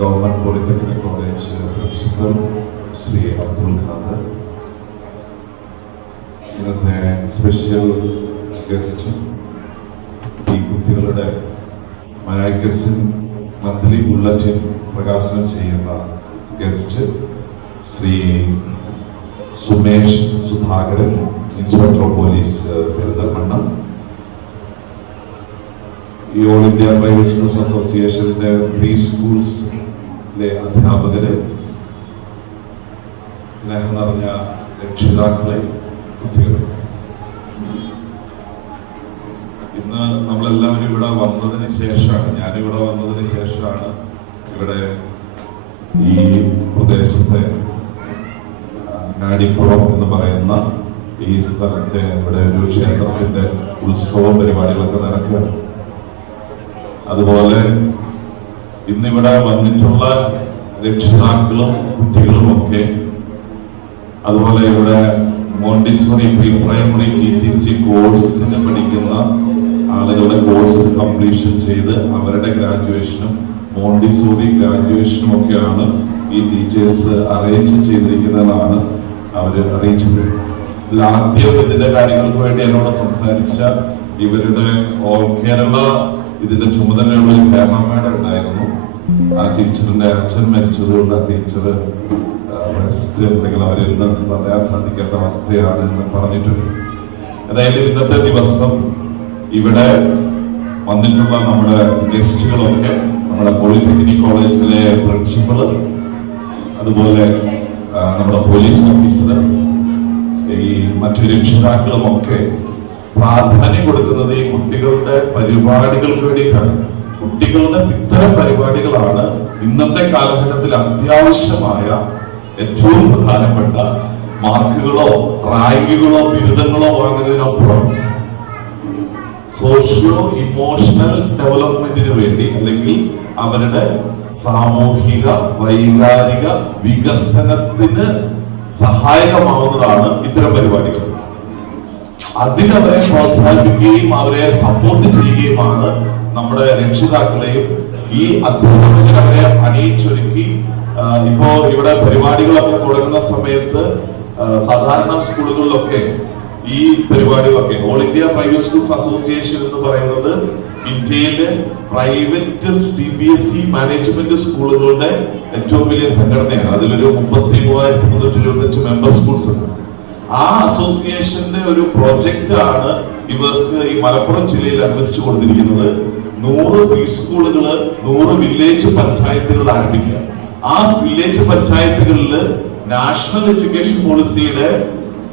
Government polytechnic college principal Shri Abdul Khader, ഇന്നത്തെ special guest ഈ കുട്ടികളുടെ മാഗസിൻ മന്ത്ലി ബുള്ളറ്റിൻ പ്രകാശനം ചെയ്യുന്ന guest Shri Sumesh Sudhakaran, inspector of police Perinthalmanna, ഈ ഓൾ ഇന്ത്യ പ്രൈവറ്റ് സ്കൂൾസ് അസോസിയേഷന്റെ പ്രീ സ്കൂൾസിലെ അധ്യാപകര്, സ്നേഹം നിറഞ്ഞ രക്ഷിതാക്കളെ, കുട്ടികളെ, ഇന്ന് നമ്മളെല്ലാവരും ഇവിടെ വന്നതിന് ശേഷമാണ്, ഞാനിവിടെ വന്നതിന് ശേഷമാണ് ഇവിടെ ഈ പ്രദേശത്തെ നാടിക്കുളം എന്ന് പറയുന്ന ഈ സ്ഥലത്തെ ഇവിടെ ഒരു ക്ഷേത്രത്തിന്റെ ഉത്സവ പരിപാടികളൊക്കെ നടക്കുകയാണ്. അതുപോലെ ഇന്നിവിടെ വന്നിട്ടുള്ള രക്ഷിതാക്കളും കുട്ടികളും ഒക്കെ, അതുപോലെ ഇവിടെ മോണ്ടിസോറി പ്രീ പ്രൈമറി TTC കോഴ്സിന് പഠിക്കുന്ന ആളുകളുടെ കോഴ്സ് കംപ്ലീഷൻ ചെയ്ത് അവരുടെ ഗ്രാജുവേഷനും മോണ്ടിസോറി ഗ്രാജുവേഷനും ഒക്കെയാണ് ഈ ടീച്ചേഴ്സ് അറേഞ്ച് ചെയ്തിരിക്കുന്നതാണ് അവർ അറിയിച്ചത്. ആദ്യം ഇതിന്റെ കാര്യങ്ങൾക്ക് വേണ്ടി എന്നോട് സംസാരിച്ച ഇവരുടെ ഓൾ കേരള ഇതിന്റെ ചുമതലയുള്ള ഒരു കേരളമേടം ഉണ്ടായിരുന്നു. ആ ടീച്ചറിന്റെ അച്ഛൻ മരിച്ചതുകൊണ്ട് ആ ടീച്ചർ റെസ്റ്റ് അല്ലെങ്കിൽ അവരിൽ നിന്ന് പറയാൻ സാധിക്കാത്ത അവസ്ഥയാണ് എന്ന് പറഞ്ഞിട്ടുണ്ട്. അതായത് ഇന്നത്തെ ദിവസം ഇവിടെ വന്നിട്ടുള്ള നമ്മുടെ ഗസ്റ്റുകളൊക്കെ നമ്മുടെ പോളിടെക്നിക് കോളേജിലെ പ്രിൻസിപ്പള്, അതുപോലെ നമ്മുടെ പോലീസ് ഓഫീസർ, ഈ മറ്റു രക്ഷിതാക്കളും ഒക്കെ പ്രാധാന്യം കൊടുക്കുന്നത് ഈ കുട്ടികളുടെ പരിപാടികൾക്ക് വേണ്ടിയിട്ടാണ്. കുട്ടികളുടെ ഇത്തരം പരിപാടികളാണ് ഇന്നത്തെ കാലഘട്ടത്തിൽ അത്യാവശ്യമായ ഏറ്റവും പ്രധാനപ്പെട്ട മാർക്കുകളോ റാങ്കുകളോ ബിരുദങ്ങളോ വാങ്ങുന്നതിനപ്പുറം സോഷ്യോ ഇമോഷണൽ ഡെവലപ്മെന്റിന് വേണ്ടി അല്ലെങ്കിൽ അവരുടെ സാമൂഹിക വൈകാരിക വികസനത്തിന് സഹായകമാവുന്നതാണ് ഇത്തരം പരിപാടികൾ. അതിനവരെ പ്രോത്സാഹിപ്പിക്കുകയും അവരെ സപ്പോർട്ട് ചെയ്യുകയുമാണ് നമ്മുടെ രക്ഷിതാക്കളെയും ഈ അധ്യാപകരെ അവരെ അണിയിച്ചൊരുക്കി. ഇപ്പോ ഇവിടെ പരിപാടികളൊക്കെ തുടങ്ങുന്ന സമയത്ത് സാധാരണ സ്കൂളുകളിലൊക്കെ ഈ പരിപാടികളൊക്കെ all India private schools association എന്ന് പറയുന്നത് ഇന്ത്യയിലെ പ്രൈവറ്റ് CBSE മാനേജ്മെന്റ് സ്കൂളുകളുടെ ഏറ്റവും വലിയ സംഘടനയാണ്. അതിലൊരു 33,325 മെമ്പർ സ്കൂൾസ് ഉണ്ട്. ആ അസോസിയേഷന്റെ ഒരു പ്രൊജക്റ്റ് ആണ് ഇവർക്ക് ഈ മലപ്പുറം ജില്ലയിൽ അനുവദിച്ചു കൊടുത്തിരിക്കുന്നത്. 100 പ്രീ സ്കൂളുകള് 100 വില്ലേജ് പഞ്ചായത്തുകൾ ആരംഭിക്കുക. ആ വില്ലേജ് പഞ്ചായത്തുകളിൽ നാഷണൽ എഡ്യൂക്കേഷൻ പോളിസിയുടെ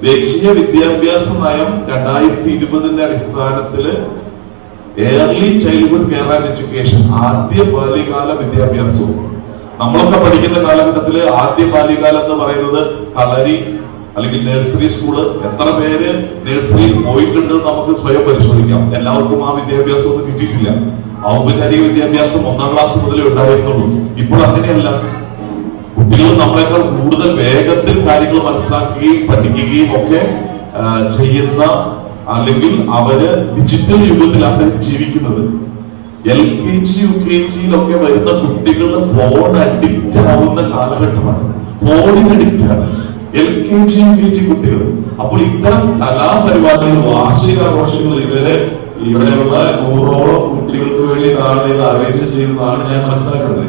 ദേശീയ വിദ്യാഭ്യാസ നയം 2020 അടിസ്ഥാനത്തില് early childhood care and education, ആദ്യ ബാല്യകാല വിദ്യാഭ്യാസവും, നമ്മളൊക്കെ പഠിക്കുന്ന കാലഘട്ടത്തില് ആദ്യ ബാല്യകാലം എന്ന് പറയുന്നത് കളരി അല്ലെങ്കിൽ നഴ്സറി സ്കൂള്. എത്ര പേര് നഴ്സറിയിൽ പോയിട്ടുണ്ട് നമുക്ക് സ്വയം പരിശോധിക്കാം. എല്ലാവർക്കും ആ വിദ്യാഭ്യാസം ഒന്നും കിട്ടിയിട്ടില്ല. ഔപചാരിക വിദ്യാഭ്യാസം 1ാം ക്ലാസ് മുതലേ ഉണ്ടായിരുന്നുള്ളൂ. ഇപ്പോൾ അങ്ങനെയല്ല. കുട്ടികൾ നമ്മളെക്കാൾ കൂടുതൽ വേഗത്തിൽ കാര്യങ്ങൾ മനസ്സിലാക്കുകയും പഠിക്കുകയും ഒക്കെ ചെയ്യുന്ന, അല്ലെങ്കിൽ അവര് ഡിജിറ്റൽ യുഗത്തിലാണ് ജീവിക്കുന്നത്. LKG UKGയിലൊക്കെ വരുന്ന കുട്ടികൾ ഫോൺ അഡിക്റ്റ് ആവുന്ന കാലഘട്ടമാണ്. ഫോണിന് അഡിക്റ്റ് ആണ് LKG UKG കുട്ടികൾ. അപ്പോൾ ഇത്തരം കലാപരിപാടികൾ, വാർഷികാഘോഷങ്ങൾ ഇവിടെയുള്ള 100ഓളം കുട്ടികൾക്ക് വേണ്ടിയിട്ടാണ് ഇത് അറേഞ്ച് ചെയ്യുന്നതാണ് ഞാൻ മനസ്സിലാക്കുന്നത്.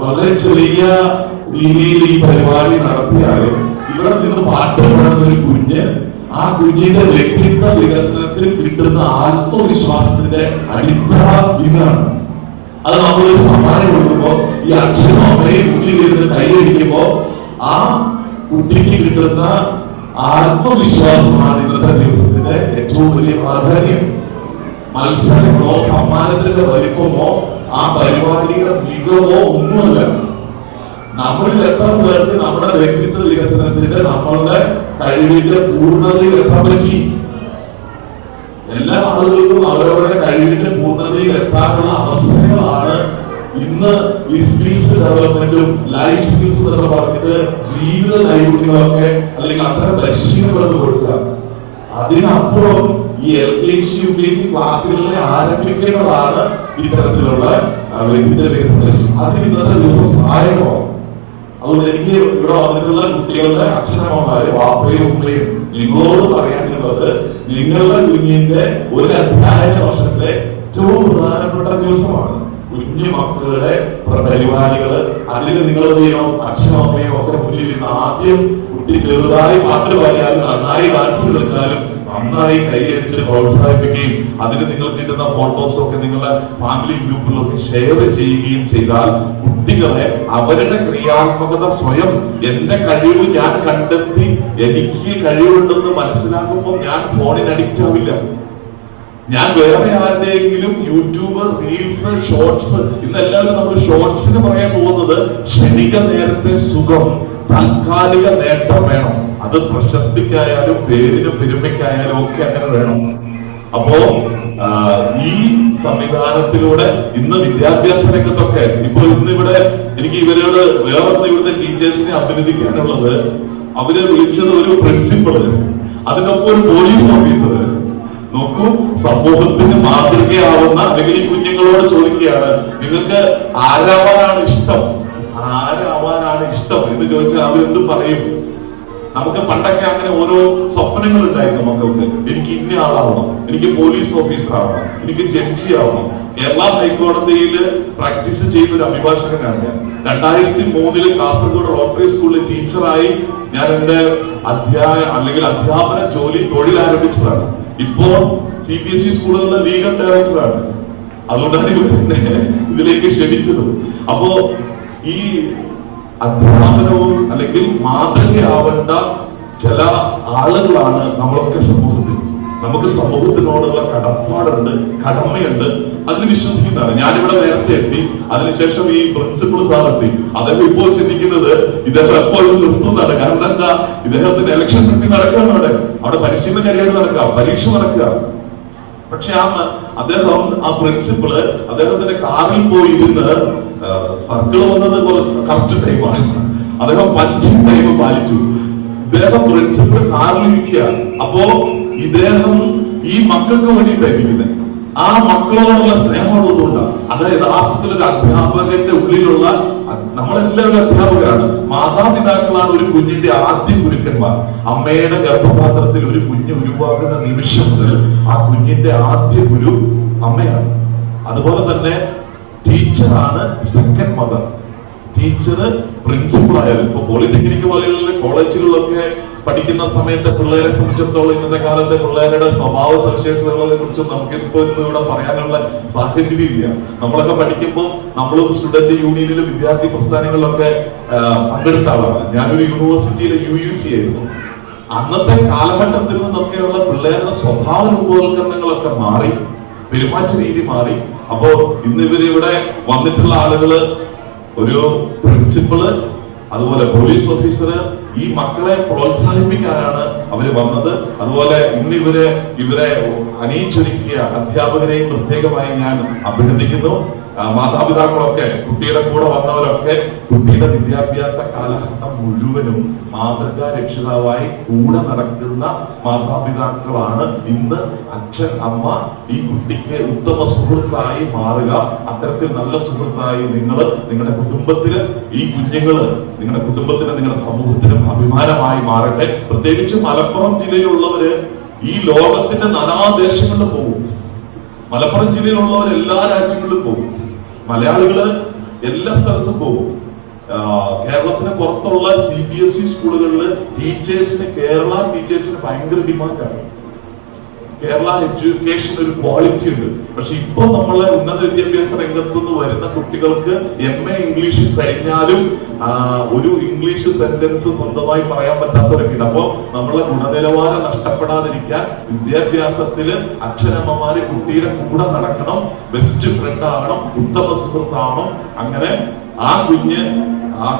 വളരെ ചെറിയ രീതിയിൽ ഈ പരിപാടി നടത്തിയാലും ഇവിടെ നിന്ന് പാട്ട് പാടുന്ന ഒരു കുഞ്ഞ്, ആ കുഞ്ഞിന്റെ വ്യക്തിത്വ വികസനത്തിൽ കിട്ടുന്ന ആത്മവിശ്വാസത്തിന്റെ അടിത്തറ ഇതാണ്. അത് നമ്മളൊരു സമ്മാനം കൊടുക്കുമ്പോ ഈ അച്ഛനും അമ്മയും കുട്ടിയിലിരുന്ന് കൈയടിക്കുമ്പോ ആ കുട്ടിക്ക് കിട്ടുന്ന ആത്മവിശ്വാസമാണ് ഇന്നത്തെ ദിവസത്തിന്റെ ഏറ്റവും വലിയ പ്രാധാന്യം. മത്സരങ്ങളോ സമ്മാനത്തിന്റെ വലിപ്പമോ ആ പരിപാടിയുടെ മികവോ ഒന്നുമല്ല. നമ്മളിൽ എത്ര പേർക്ക് നമ്മുടെ വ്യക്തിത്വ വികസനത്തിന്റെ നമ്മളുടെ കഴിവിന്റെ പൂർണ്ണതയിൽ എത്താൻ പറ്റി? എല്ലാ ആളുകൾക്കും അവരവരുടെ കഴിവിന്റെ പൂർണ്ണതയിൽ എത്താനുള്ള അവസരങ്ങളാണ് ഇന്ന് ഈ സ്കിൽസ് ഡെവലപ്മെന്റും ലൈഫ് സ്കിൽസ് എന്നൊക്കെ പറഞ്ഞിട്ട് ജീവിത നൈപുണ്യങ്ങളൊക്കെ അല്ലെങ്കിൽ അത്തരം പരിശീലനങ്ങൾ കൊടുക്കുക. അതിനപ്പുറം ഈ LKG UKG ക്ലാസ്സുകളിലെ ആരംഭിക്കേണ്ടതാണ് ഇത്തരത്തിലുള്ള വ്യക്തിത്വ വികസനം. അതിന് ഇന്നത്തെ ദിവസം സഹായകമാണ്. അതുകൊണ്ട് എനിക്ക് ഇവിടെ വന്നിട്ടുള്ള കുട്ടികളുടെ അച്ഛനമ്മമാര്, വാപ്പയും ഉമ്മയും നിങ്ങളോട് പറയാനുള്ളത്, നിങ്ങളുടെ കുഞ്ഞിന്റെ ഒരു അധ്യയന വർഷത്തിലെ ഏറ്റവും പ്രധാനപ്പെട്ട ദിവസമാണ്. കുഞ്ഞു മക്കളുടെ പരിപാടികള്, അതിൽ നിങ്ങൾ എന്ത് ചെയ്യണം, അച്ഛനും അമ്മയും ഒക്കെ മുന്നിൽ നിന്ന് ആദ്യം കുട്ടി ചെറുതായി പാട്ട് പാടിയാലും നന്നായി ഡാൻസ് കളിച്ചാലും നന്നായി കൈയടിച്ച് പ്രോത്സാഹിപ്പിക്കുകയും അതിന് നിങ്ങൾക്ക് കിട്ടുന്ന ഫോട്ടോസ് ഒക്കെ നിങ്ങളുടെ ഫാമിലി ഗ്രൂപ്പിലൊക്കെ ഷെയർ ചെയ്യുകയും ചെയ്താൽ കുട്ടികളെ അവരുടെ ക്രിയാത്മകത സ്വയം എന്റെ കഴിവ് ഞാൻ കണ്ടെത്തി എനിക്ക് കഴിവുണ്ടെന്ന് മനസ്സിലാക്കുമ്പോൾ ഞാൻ ഫോണിന് അഡിക്റ്റ് ആവില്ല. ഞാൻ വേറെ ആരുടെയെങ്കിലും യൂട്യൂബ്, റീൽസ്, ഷോർട്സ്, ഇന്നെല്ലാവരും നമ്മൾ ഷോർട്സിന് പറയാൻ പോകുന്നത് ക്ഷണിക നേരത്തെ സുഖം, താൽക്കാലിക നേട്ടം വേണം. അത് പ്രശസ്തിക്കായാലും പേരിനും പെരുമയ്ക്കായാലും ഒക്കെ അങ്ങനെ വേണം. അപ്പോ ഈ സംവിധാനത്തിലൂടെ ഇന്ന് വിദ്യാഭ്യാസ രംഗത്തൊക്കെ ഇപ്പൊ ഇന്നിവിടെ എനിക്ക് ഇവരോട് വേറൊന്ന് ഇവിടുത്തെ ടീച്ചേഴ്സിനെ അഭിനന്ദിക്കാനുള്ളത്, അവരെ വിളിച്ചത് ഒരു പ്രിൻസിപ്പള്, അതിനൊപ്പം ഒരു പോലീസ് ഓഫീസർ. നോക്കൂ, സമൂഹത്തിന് മാതൃകയാവുന്ന, അല്ലെങ്കിൽ ഈ കുഞ്ഞുങ്ങളോട് ചോദിക്കുകയാണ്, നിങ്ങൾക്ക് ആരാവാനാണ് ഇഷ്ടം, ആരാവാനാണ് ഇഷ്ടം എന്ന് ചോദിച്ചാൽ അവരെന്ത് പറയും? നമുക്ക് പണ്ടൊക്കെ അങ്ങനെ ഓരോ സ്വപ്നങ്ങൾ ഉണ്ടായിരുന്നു മക്കൾക്ക്. എനിക്ക് ഇന്ന ആളാവണം, എനിക്ക് പോലീസ് ഓഫീസർ ആവണം, എനിക്ക് ജഡ്ജി ആവണം. കേരള ഹൈക്കോടതിയിൽ പ്രാക്ടീസ് ചെയ്യുന്ന ഒരു അഭിഭാഷകനാണ് ഞാൻ. 2003 കാസർഗോഡ് റോട്ടറി സ്കൂളിലെ ടീച്ചറായി ഞാൻ എന്റെ അധ്യാപന ജോലി തൊഴിൽ ആരംഭിച്ചതാണ്. ഇപ്പോ CBSE സ്കൂളുകളുടെ ലീഗൽ ഡയറക്ടറാണ്. അതുകൊണ്ടാണ് ഇതിലേക്ക് ക്ഷണിച്ചത്. അപ്പോ ഈ അധ്യാപനവും അല്ലെങ്കിൽ മാതൃകയാവേണ്ട ചില ആളുകളാണ് നമ്മളൊക്കെ സമൂഹത്തിൽ. നമുക്ക് സമൂഹത്തിനോടുള്ള കടപ്പാടുണ്ട്, കടമയുണ്ട്, അതിൽ വിശ്വസിക്കുന്നതാണ്. ഞാനിവിടെ നേരത്തെ എത്തി, അതിനുശേഷം ഈ പ്രിൻസിപ്പൾ സാർ എത്തി. അദ്ദേഹം ഇപ്പോൾ ചിന്തിക്കുന്നത് ഇദ്ദേഹം എപ്പോഴും നിർത്തുന്നതാണ്. കാരണം എന്താ, ഇദ്ദേഹത്തിന് ഇലക്ഷൻ വേണ്ടി നടക്കുകയാണ്. അവിടെ പരിശീലന കരിയർ നടക്കുക, പരീക്ഷ നടക്കുക. പക്ഷെ അദ്ദേഹം, ആ പ്രിൻസിപ്പള് അദ്ദേഹത്തിന്റെ കാറിൽ പോയി ഇരുന്ന്, സർക്കിൾ വന്നത് കറക്റ്റ് ടൈമാണ്, അദ്ദേഹം പഞ്ചിങ് ടൈം പാലിച്ചു. ഇദ്ദേഹം പ്രിൻസിപ്പൾ കാറിൽ ഇരിക്കുക. അപ്പോ ഇദ്ദേഹം ഈ മക്കൾക്ക് വേണ്ടിയിട്ടായിരിക്കുന്നത്, ആ മക്കളോടുള്ള സ്നേഹമുള്ളതുകൊണ്ടാണ്. അത് യഥാർത്ഥത്തിൽ ഒരു അധ്യാപകന്റെ ഉള്ളിലുള്ള, നമ്മളെല്ലാവരും അധ്യാപകരാണ്, മാതാപിതാക്കളാണ് ഒരു കുഞ്ഞിന്റെ ആദ്യ ഗുരുക്കന്മാർ. അമ്മയുടെ ഗർഭപാത്രത്തിൽ ഒരു കുഞ്ഞ് ഉരുവാകുന്ന നിമിഷം മുതൽ ആ കുഞ്ഞിന്റെ ആദ്യ ഗുരു അമ്മയാണ്. അതുപോലെ തന്നെ ടീച്ചറാണ് സെക്കൻഡ് മദർ. ടീച്ചർ പ്രിൻസിപ്പൾ ആയാലും, ഇപ്പൊ പോളിടെക്നിക് പോലെയുള്ള കോളേജുകളിലൊക്കെ പഠിക്കുന്ന സമയത്തെ പിള്ളേരെ സംബന്ധിച്ചിടത്തോളം ഇന്നത്തെ കാലത്തെ പിള്ളേരുടെ സ്വഭാവ സവിശേഷതകളെ കുറിച്ചും നമുക്കിപ്പോ ഇന്ന് ഇവിടെ പറയാനുള്ള സാഹചര്യം ഇല്ല. നമ്മളൊക്കെ പഠിക്കുമ്പോൾ നമ്മളും സ്റ്റുഡന്റ് യൂണിയനിലും വിദ്യാർത്ഥി പ്രസ്ഥാനങ്ങളിലൊക്കെ പങ്കെടുത്ത ആളാണ്. ഞാനൊരു യൂണിവേഴ്സിറ്റിയിലെ UUC ആയിരുന്നു. അന്നത്തെ കാലഘട്ടത്തിൽ നിന്നൊക്കെയുള്ള പിള്ളേരുടെ സ്വഭാവ രൂപവൽക്കരണങ്ങളൊക്കെ മാറി, പെരുമാറ്റ രീതി മാറി. അപ്പോ ഇന്ന് ഇവിടെ വന്നിട്ടുള്ള ആളുകള്, ഒരു പ്രിൻസിപ്പള്, അതുപോലെ പോലീസ് ഓഫീസർ, ഈ മക്കളെ പ്രോത്സാഹിപ്പിക്കാനാണ് അവര് വന്നത്. അതുപോലെ ഇന്ന് ഇവരെ അണിയിച്ചൊരുക്കിയ അധ്യാപകരെയും പ്രത്യേകമായി ഞാൻ അഭിനന്ദിക്കുന്നു. മാതാപിതാക്കളൊക്കെ, കുട്ടിയുടെ കൂടെ വന്നവരൊക്കെ കുട്ടിയുടെ വിദ്യാഭ്യാസ കാലഘട്ടം മുഴുവനും മാതൃകാ രക്ഷിതാവായി കൂടെ നടക്കുന്ന മാതാപിതാക്കളാണ്. ഇന്ന് അച്ഛൻ, അമ്മ ഈ കുട്ടിക്ക് ഉത്തമ സുഹൃത്തായി മാറുക. അത്തരത്തിൽ നല്ല സുഹൃത്തായി നിങ്ങളുടെ കുടുംബത്തിന്, ഈ കുഞ്ഞുങ്ങള് നിങ്ങളുടെ കുടുംബത്തിന്, നിങ്ങളുടെ സമൂഹത്തിനും അഭിമാനമായി മാറട്ടെ. പ്രത്യേകിച്ച് മലപ്പുറം ജില്ലയിലുള്ളവര് ഈ ലോകത്തിന്റെ നാനാദേശങ്ങളിൽ പോകും. മലപ്പുറം ജില്ലയിലുള്ളവർ എല്ലാ രാജ്യങ്ങളിലും പോകും. മലയാളികള് എല്ലാ സ്ഥലത്തും പോകും. കേരളത്തിന് പുറത്തുള്ള CBSE സ്കൂളുകളിൽ കേരള ടീച്ചേഴ്സിന് ഭയങ്കര ഡിമാൻഡാണ്. കേരള എഡ്യൂക്കേഷൻ ഒരു ക്വാളിറ്റി ഉണ്ട്. പക്ഷെ ഇപ്പൊ നമ്മളെ ഉന്നത വിദ്യാഭ്യാസ രംഗത്തുനിന്ന് വരുന്ന കുട്ടികൾക്ക് MA ഇംഗ്ലീഷിൽ കഴിഞ്ഞാലും ഒരു ഇംഗ്ലീഷ് സെന്റൻസ് സ്വന്തമായി പറയാൻ പറ്റാത്തവരൊക്കെ. അപ്പോ നമ്മളെ ഗുണനിലവാരം നഷ്ടപ്പെടാതിരിക്കാൻ വിദ്യാഭ്യാസത്തില് അച്ഛനമ്മമാര് കുട്ടിയുടെ കൂടെ നടക്കണം, ബെസ്റ്റ് ഫ്രണ്ട് ആകണം, ഉത്തമ സുഹൃത്താവണം. അങ്ങനെ ആ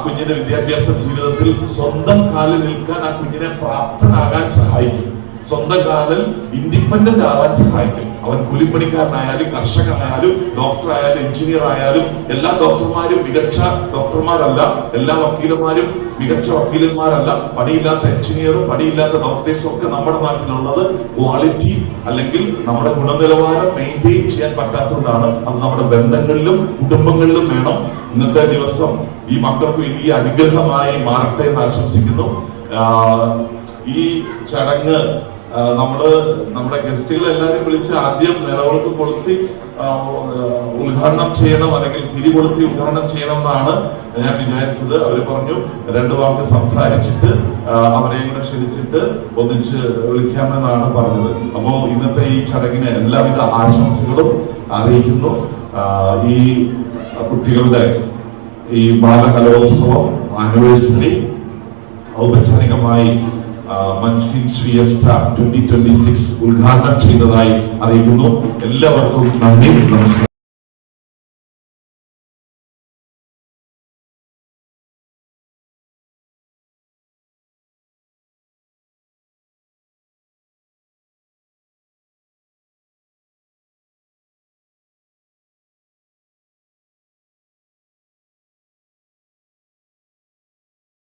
കുഞ്ഞിന്റെ വിദ്യാഭ്യാസ ജീവിതത്തിൽ സ്വന്തം കാലിൽ നിൽക്കാൻ ആ കുഞ്ഞിനെ പ്രാപ്തനാകാൻ സഹായിക്കും, സ്വന്തം കാലിൽ ഇൻഡിപെൻഡന്റ് ആവാൻ സഹായിക്കും. അവൻ കൂലിപ്പണിക്കാരനായാലും കർഷകനായാലും ഡോക്ടർ ആയാലും എഞ്ചിനീയർ ആയാലും എല്ലാ ഡോക്ടർമാരും മികച്ച ഡോക്ടർമാരല്ല, എല്ലാ വക്കീലന്മാരും മികച്ച വക്കീലന്മാരല്ല. പണിയില്ലാത്ത എഞ്ചിനീയറും പണിയില്ലാത്ത ഡോക്ടേഴ്സും ഒക്കെ നമ്മുടെ നാട്ടിലുള്ളത് ക്വാളിറ്റി അല്ലെങ്കിൽ നമ്മുടെ ഗുണനിലവാരം മെയിൻറ്റെയിൻ ചെയ്യാൻ പറ്റാത്തതുകൊണ്ടാണ്. അത് നമ്മുടെ ബന്ധങ്ങളിലും കുടുംബങ്ങളിലും വേണം. ഇന്നത്തെ ദിവസം ഈ മക്കൾക്ക് വലിയ അനുഗ്രഹമായി മാറട്ടെ എന്ന് ആശംസിക്കുന്നു. ഈ ചടങ്ങ് നമ്മുടെ ഗസ്റ്റുകളെ എല്ലാവരും വിളിച്ച് ആദ്യം നിലവിളക്ക് കൊളുത്തി ഉദ്ഘാടനം ചെയ്യണം, അല്ലെങ്കിൽ തിരികൊളുത്തി ഉദ്ഘാടനം ചെയ്യണം എന്നാണ് ഞാൻ വിചാരിച്ചത്. അവർ പറഞ്ഞു 2 വാക്ക് സംസാരിച്ചിട്ട് അവരെയും കൂടെ ക്ഷണിച്ചിട്ട് ഒന്നിച്ച് വിളിക്കാമെന്നാണ് പറഞ്ഞത്. അപ്പോ ഇന്നത്തെ ഈ ചടങ്ങിന് എല്ലാവിധ ആശംസകളും അറിയിക്കുന്നു. ഈ കുട്ടികളുടെ ഈ ബാലകലോത്സവം ആനിവേഴ്സറി ഔപചാരികമായി മഞ്ച്കിൻസ് ഫിയസ്റ്റ 2026 ഉദ്ഘാടനം ചെയ്തതായി അറിയിക്കുന്നു. എല്ലാവർക്കും നന്ദി, നമസ്കാരം.